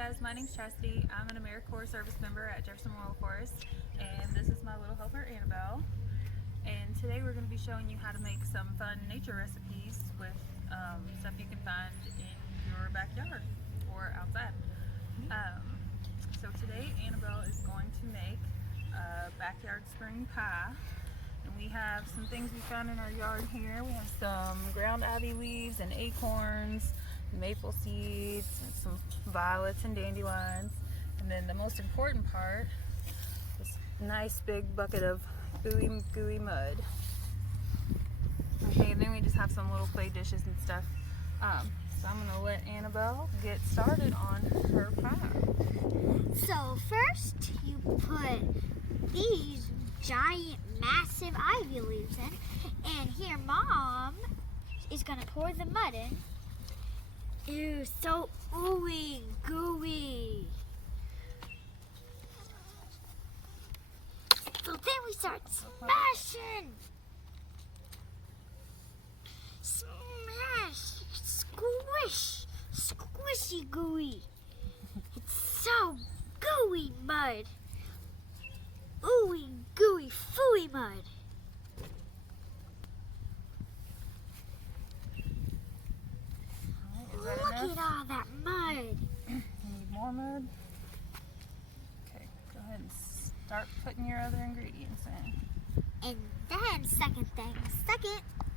guys, my name's Chastity. I'm an AmeriCorps service member at Jefferson Memorial Forest, and this is my little helper Annabelle. And today we're going to be showing you how to make some fun nature recipes with stuff you can find in your backyard or outside. So today Annabelle is going to make a backyard spring pie. And we have some things we found in our yard here. We have some ground ivy leaves and acorns, maple seeds, and some violets and dandelions. And then the most important part, this nice big bucket of gooey mud. Okay, and then we just have some little clay dishes and stuff. So I'm gonna let Annabelle get started on her pie. So first you put these giant massive ivy leaves in, and here Mom is gonna pour the mud in. Ew, so ooey gooey. So then we start smashing. Smash, squish, squishy gooey. It's so gooey mud. Ooey gooey fooey mud. Look at all that mud. You need more mud? Okay, go ahead and start putting your other ingredients in. And then second,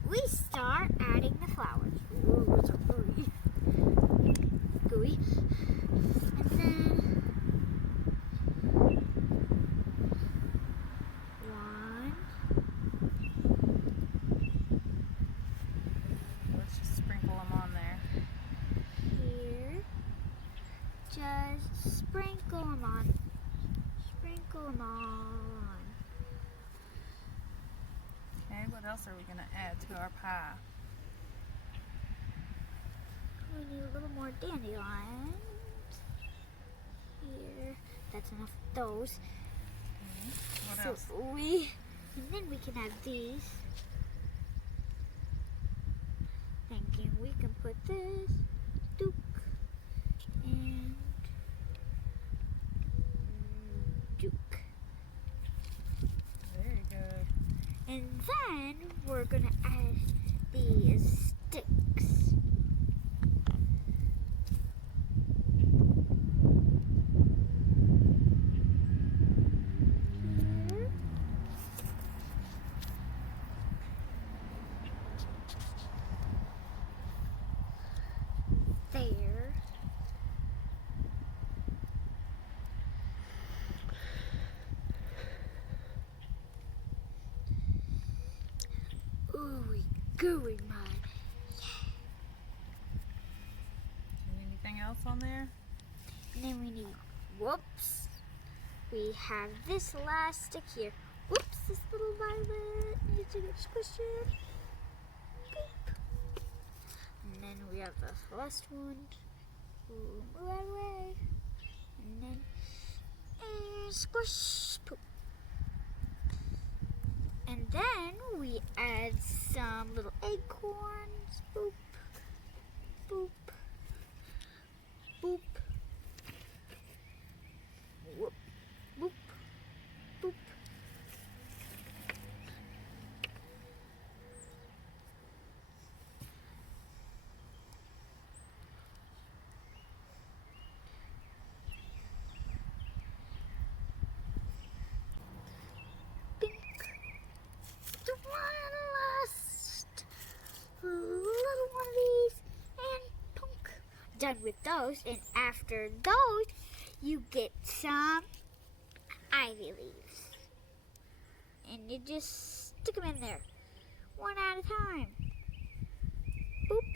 we start adding the flowers. Ooh, it's so gooey. Gooey. And then one. Let's just sprinkle them on there. Here. Just sprinkle them on. Sprinkle them on. Okay, what else are we going to add to our pie? We need a little more dandelions. Here. That's enough of those. Okay. What else? And then we can add these. Thinking we can put this, dook, and dook. Very good. And then we're gonna add these sticks. Here. There. Ooey gooey mud. Anything else on there? And then we need, whoops, we have this last stick here. Whoops, this little violet needs to get squished. Boop. And then we have the last one. Ooh, move out of the way. And then, squish, poop. And then we add some little acorns. Boop, boop, boop. Whoop, boop, boop. Bink. The one last little one of these, and punk. Done with those, and after those, you get some ivy leaves. And you just stick them in there, one at a time. Boop.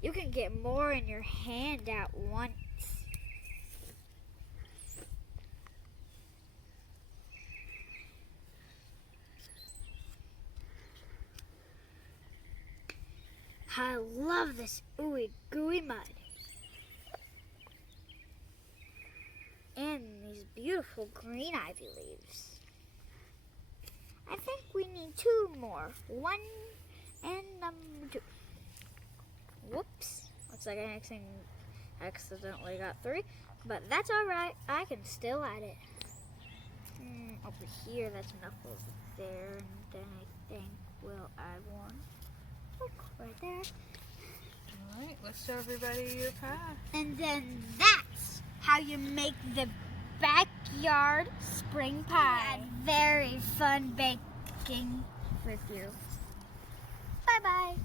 You can get more in your hand at once. I love this ooey gooey mud. And these beautiful green ivy leaves. I think we need two more. One and number two. Whoops. Looks like I accidentally got 3, but that's alright. I can still add it. Over here, that's Knuckles there, and then I think we'll add 1. Look, right there. Alright, let's show everybody your pie. And then that's how you make the backyard spring pie. Very fun baking with you. Bye-bye.